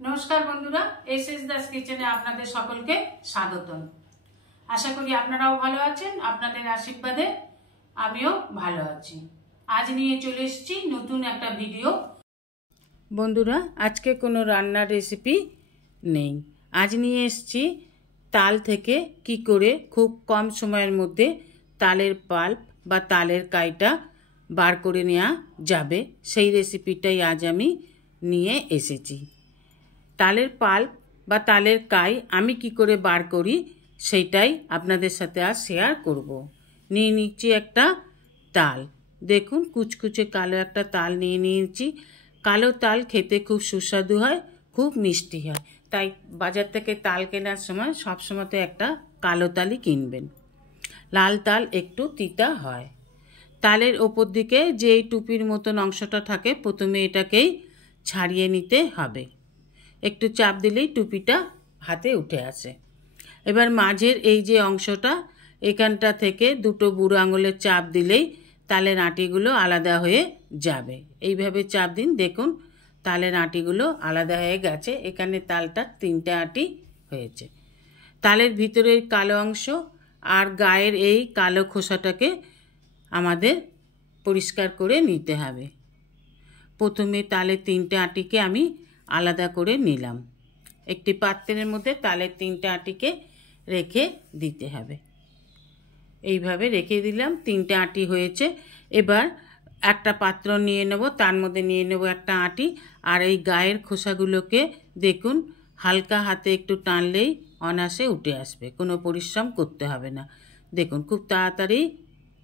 नमस्कार बंधुरा एसएस दास किचेने आपनादेर सकलके स्वागतम। आशा करी आपनाराओ भालो आछेन। आपनादेर आशीर्वादे आमिओ भालो आछि। आज निये चले एसेछि नतुन एकटा भिडियो। बंधुरा आजके कोनो रान्नार रेसिपि नेই। आज निये एसेछि ताल थेके कि करे खूब कम समयेर मध्य तालेर पाल्प बा तालेर काइटा बार करे नेওয়া যাবে সেই রেসিপিটাই आज आमी निये एसेछि। तालेर पाल्प बा तालेर काई आमी की करे बार करी सेटाई आपनादेर साथे आज शेयर करब। निये निচ্ছি একটা ताल, देखुन कुचकुचे कालो একটা ताल निये निয়েছি। कालो ताल खेते खूब सुस्वादु হয়, खूब मिष्टि হয়, ताई बाजार থেকে ताल केनार समय सब समय तो একটা कालो तालই किनबेन। लाल ताल एकटू तीता হয়। तालेर ओपर दिके जे टुपिर मतन अंशटा थाके प्रथमे एटाकेই ছাড়িয়ে নিতে হবে। একটু চাপ দিলেই টুপিটা হাতে উঠে আসে। এবার মাঝের এই যে অংশটা এখানটা থেকে দুটো বুড়ো আঙুলের চাপ দিলেই তালের আঁটিগুলো আলাদা হয়ে যাবে। এইভাবে চাপ দিন, দেখুন তালের আঁটিগুলো আলাদা হয়ে গেছে। এখানে তালটা তিনটে আঁটি হয়েছে। তালের ভিতরের কালো অংশ আর গায়ের এই কালো খোসাটাকে আমাদের পরিষ্কার করে নিতে হবে। প্রথমে তালের তিনটে আঁটিকে আমি आलादा करे निलाम। एकटी पात्रेर मध्य तालेर तीनटे आँटिके रेखे दिते हबे। एइभावे रेखे दिलाम, तीनटे आँटी होयेछे। एबार एकटा पात्र निये नेब, तार मध्य निये नेब एकटा आँटी और एई गायेर खोसागुलोके देखुन हालका हाथे एकटू टानलेई अनायासे उठे आसबे, कोनो परिश्रम करते हबे ना। देखुन खूब ताड़ाताड़ी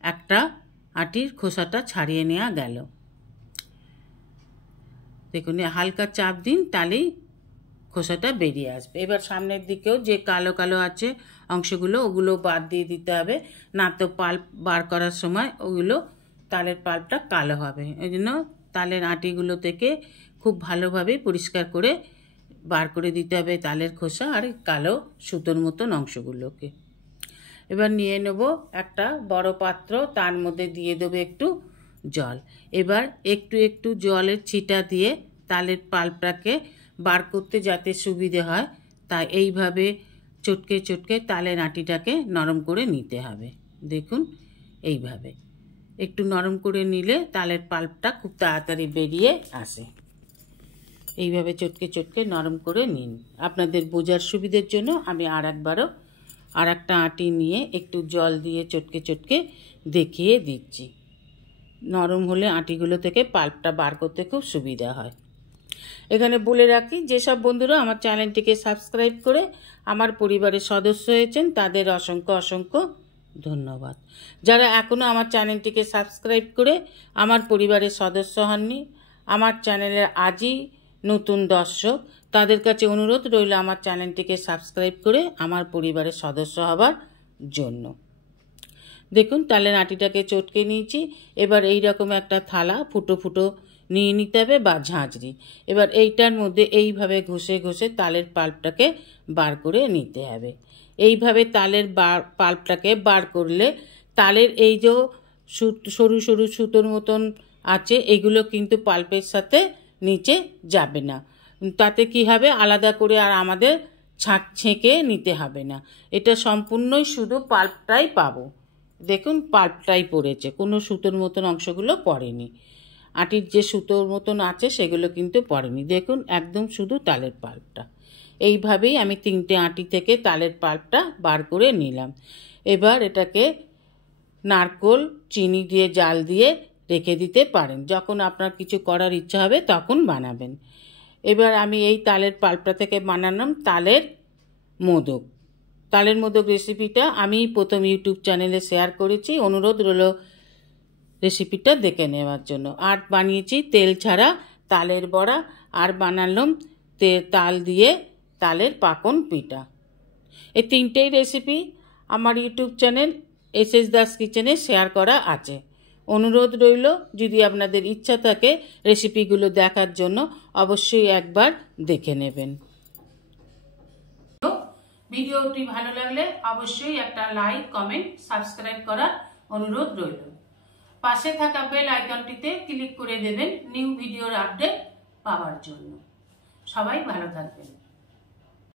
एकटा आँटिर खोसाटा छाड़िये नेওয়া गेल। देखुन हालका चाप दिन ताहलेই খোসাটা বেরিয়ে আসবে। এবার সামনের দিকেও যে কালো কালো আছে অংশগুলো ওগুলো বাদ দিয়ে দিতে হবে, না তো পাল্প বার করার সময় ওগুলো তালের পাল্পটা কালো হবে। এই জন্য তালের আঁটিগুলো থেকে খুব ভালোভাবে পরিষ্কার করে বার করে দিতে হবে তালের খোসা আর কালো সুতোর মতন অংশগুলোকে। এবার নিয়ে নেব একটা বড় পাত্র, তার মধ্যে দিয়ে দেব একটু জল। এবার একটু একটু জলের ছিটা দিয়ে তালের পাল্পটাকে বার করতে যাতে সুবিধে হয় তাই এইভাবে চটকে চটকে তালের আঁটিটাকে নরম করে নিতে হবে। দেখুন এইভাবে একটু নরম করে নিলে তালের পাল্পটা খুব তাড়াতাড়ি বেরিয়ে আসে। এইভাবে চটকে চটকে নরম করে নিন। আপনাদের বোঝার সুবিধার জন্য আমি আরেকবারও আরেকটা আঁটি নিয়ে একটু জল দিয়ে চটকে চটকে দেখিয়ে দিচ্ছি। নরম হলে আঁটিগুলো থেকে পাল্পটা বার করতে খুব সুবিধা হয়। এখানে বলে রাখি, যেসব বন্ধুরা আমার চ্যানেলটিকে সাবস্ক্রাইব করে আমার পরিবারের সদস্য হয়েছেন তাদের অসংখ্য অসংখ্য ধন্যবাদ। যারা এখনও আমার চ্যানেলটিকে সাবস্ক্রাইব করে আমার পরিবারের সদস্য হননি, আমার চ্যানেলের আজই নতুন দর্শক, তাদের কাছে অনুরোধ রইল আমার চ্যানেলটিকে সাবস্ক্রাইব করে আমার পরিবারের সদস্য হবার জন্য। দেখুন তালের আঁটিটাকে চটকে নিয়েছি। এবার এই রকম একটা থালা ফুটো ফুটো নিয়ে নিতে হবে বা ঝাঁঝরি। এবার এইটার মধ্যে এইভাবে ঘষে ঘষে তালের পাল্পটাকে বার করে নিতে হবে। এইভাবে তালের পাল্পটাকে বার করলে তালের এই যে সরু সরু সুতোর মতন আছে এগুলো কিন্তু পাল্পের সাথে নিচে যাবে না। তাতে কি হবে, আলাদা করে আর আমাদের ছেঁকে নিতে হবে না। এটা সম্পূর্ণই শুধু পাল্পটাই পাবো। দেখুন পাল্পটাই পড়েছে, কোনো সুতোর মতন অংশগুলো পড়েনি। আঁটির যে সুতোর মতন আছে সেগুলো কিন্তু পড়েনি। দেখুন একদম শুধু তালের পাল্পটা। এইভাবেই আমি তিনটে আঁটি থেকে তালের পাল্পটা বার করে নিলাম। এবার এটাকে নারকেল চিনি দিয়ে জাল দিয়ে রেখে দিতে পারেন, যখন আপনার কিছু করার ইচ্ছা হবে তখন বানাবেন। এবার আমি এই তালের পাল্পটা থেকে বানালাম তালের মোদক। তালের মোদক রেসিপিটা আমি প্রথম ইউটিউব চ্যানেলে শেয়ার করেছি, অনুরোধ রইল রেসিপিটা দেখে নেওয়ার জন্য। আর বানিয়েছি তেল ছাড়া তালের বড়া আর বানালাম তাল দিয়ে তালের পাকন পিঠা। এই তিনটেই রেসিপি আমার ইউটিউব চ্যানেল এসএস দাস কিচেনে শেয়ার করা আছে। অনুরোধ রইল যদি আপনাদের ইচ্ছা থাকে রেসিপিগুলো দেখার জন্য অবশ্যই একবার দেখে নেবেন। ভিডিওটি ভালো লাগলে অবশ্যই একটা লাইক কমেন্ট সাবস্ক্রাইব করার অনুরোধ রইল। পাশে থাকা বেল আইকনটিতে ক্লিক করে দেবেন নিউ ভিডিওর আপডেট পাওয়ার জন্য। সবাই ভালো থাকবেন।